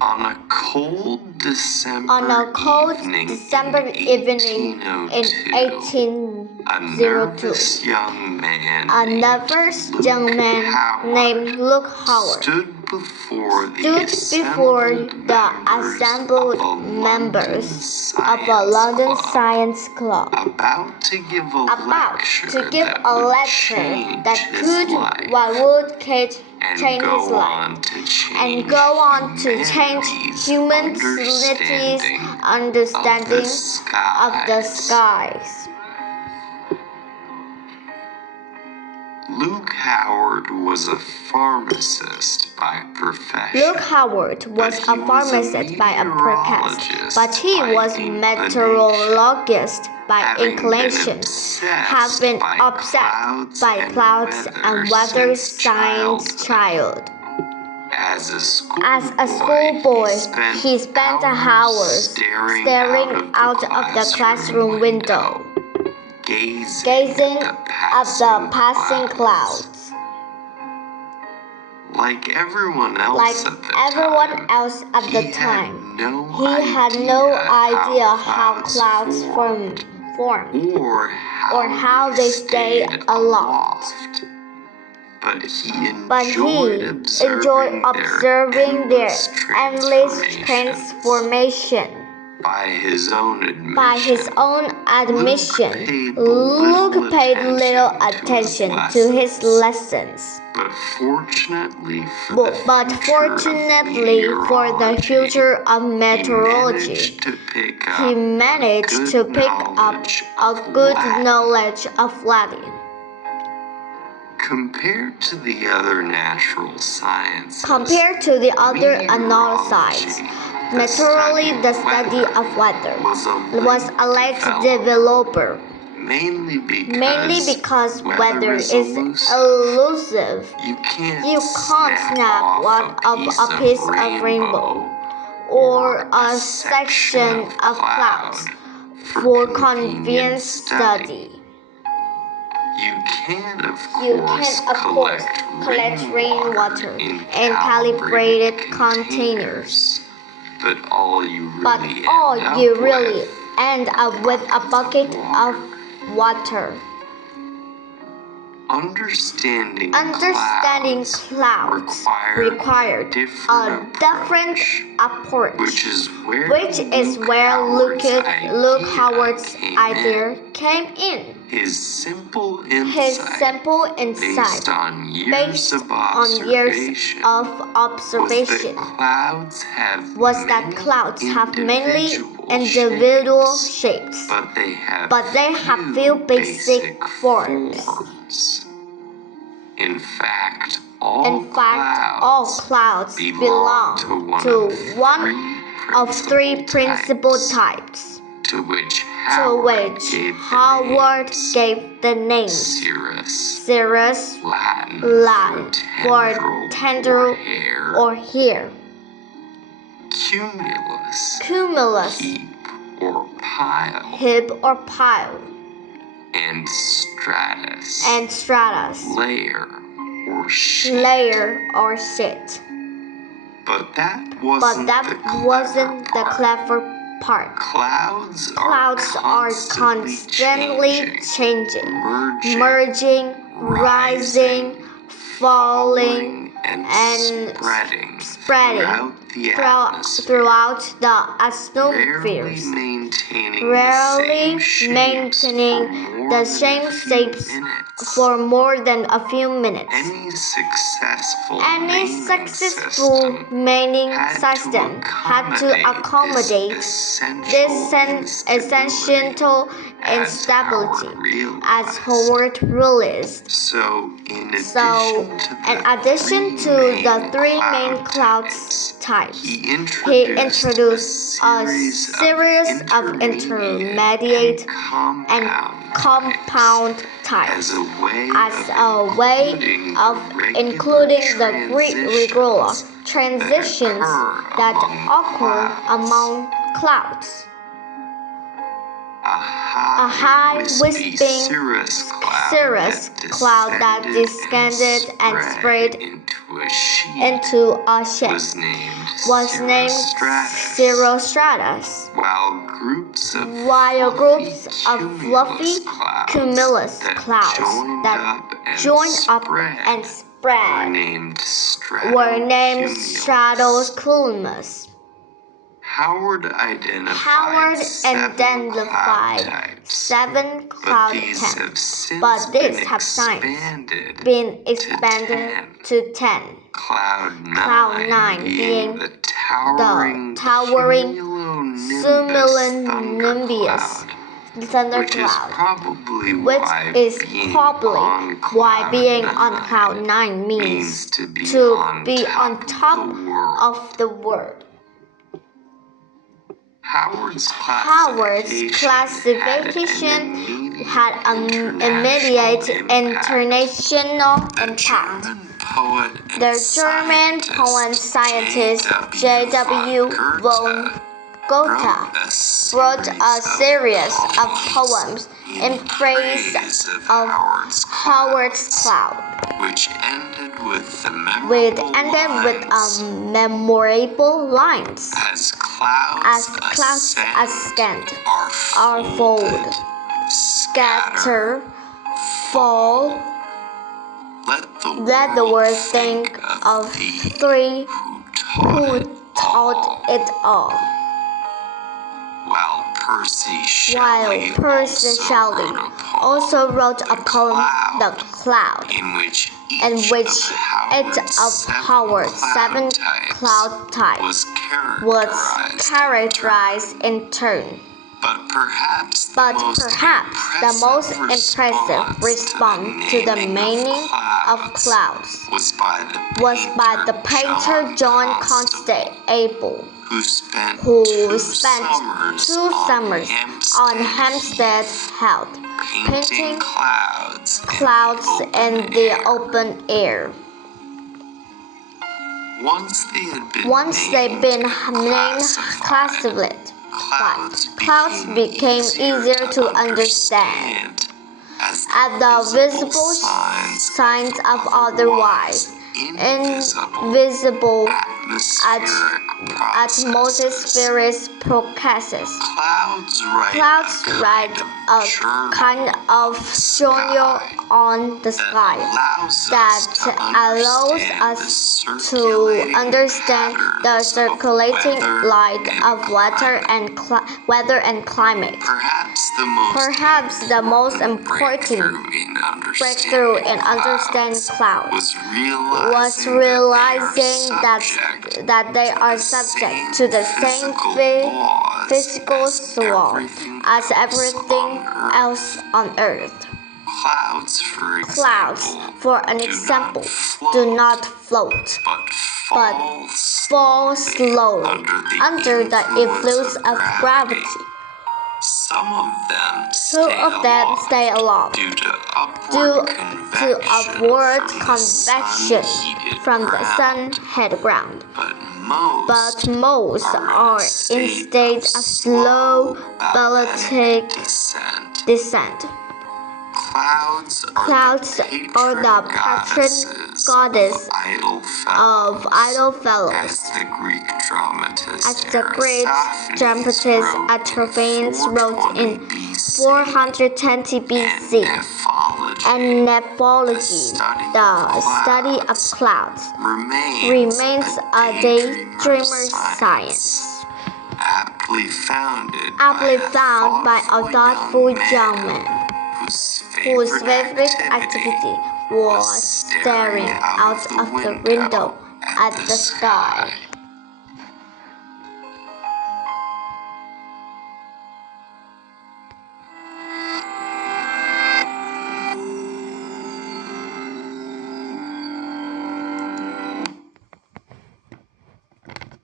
On a cold December evening in 1802, a nervous young man named Luke Howard stood before the assembled members of a London Science Club about to give a lecture that would change his life and go on to change humanity's understanding of the skies. Luke Howard was a pharmacist by profession. But he was meteorologist by inclination, having been obsessed by clouds and weather since childhood. As a schoolboy, he spent hours staring out of the classroom window, gazing at the passing clouds. Like everyone else at the time, he had no idea how clouds formed or how they stayed aloft. But he enjoyed observing their endless transformation. By his own admission, Luke paid little attention to his lessons. But fortunately for the future of meteorology, he managed to pick up a good knowledge of Latin. Compared to the other natural sciences, meteorology, the study of weather, was a late developer. Mainly because weather is elusive. You can't snap one of a piece of rainbow or a section of clouds for convenient study. You can, of course, collect rainwater in calibrated containers. But all you really end up with a bucket of water. Understanding clouds required a different approach, which is where Luke Howard's idea came in. His simple insight, based on years of observation, was that clouds have many individual shapes, but they have few basic forms. In fact, all clouds belong to one of three principal types, to which Howard gave the name Cirrus, Latin for tendril or hair, cumulus, heap or pile, and stratus, layer or sheet. But that wasn't the clever part. Clouds are constantly changing, merging, rising, falling, and spreading throughout the atmosphere, rarely maintaining the same shapes for more than a few minutes. Any successful mating system had to accommodate this essential instability, as Howard realized. So, in addition to the three main cloud types, he introduced a series of intermediate and compound types as a way of including the regular transitions that occur among clouds. a high wisping cirrus cloud that descended and spread into a sheet was named cirrostratus, while groups of fluffy cumulus clouds that joined up and spread were named stratocumulus. Howard identified 7 cloud types, but these have since been expanded to 10. Cloud 9 being the towering cumulonimbus thundercloud, which is probably why being on Cloud 9 means to be on top of the world. Howard's classification had an immediate international impact. The German poet-scientist J.W. von Goethe wrote a series of poems in praise of Howard's cloud, which ended with memorable lines. As clouds ascend, are fold, scatter, fall. Let the world think of 3 who taught it all. While Percy Shelley also wrote a poem, The Cloud, in which each of Howard's 7 cloud types was characterized in turn. But perhaps the most impressive response to the meaning of clouds was by the painter John Constable, who spent 2 summers on Hampstead Heath painting clouds in the open air. Once they'd been named classified, clouds became easier to understand, as the visible signs of otherwise invisible atmospheric processes. Clouds ride a kind of genre on the sky that allows us to understand the circulating light of weather and climate. Perhaps the most important breakthrough in understanding clouds was realizing that they are subject to the same physical law as everything else on Earth. Clouds, for an example, do not float, but fall slowly under the influence of gravity. Some of them stay aloft due to upward convection from the sun-head ground, but most are in state of slow ballistic descent. Clouds are the patron goddess of idle fellows, as the Greek dramatist Aristophanes wrote in 420 BC. And nephology, the study of clouds, remains a daydreamer's science, aptly found by a thoughtful young man whose favorite activity was staring out of the window at the sky.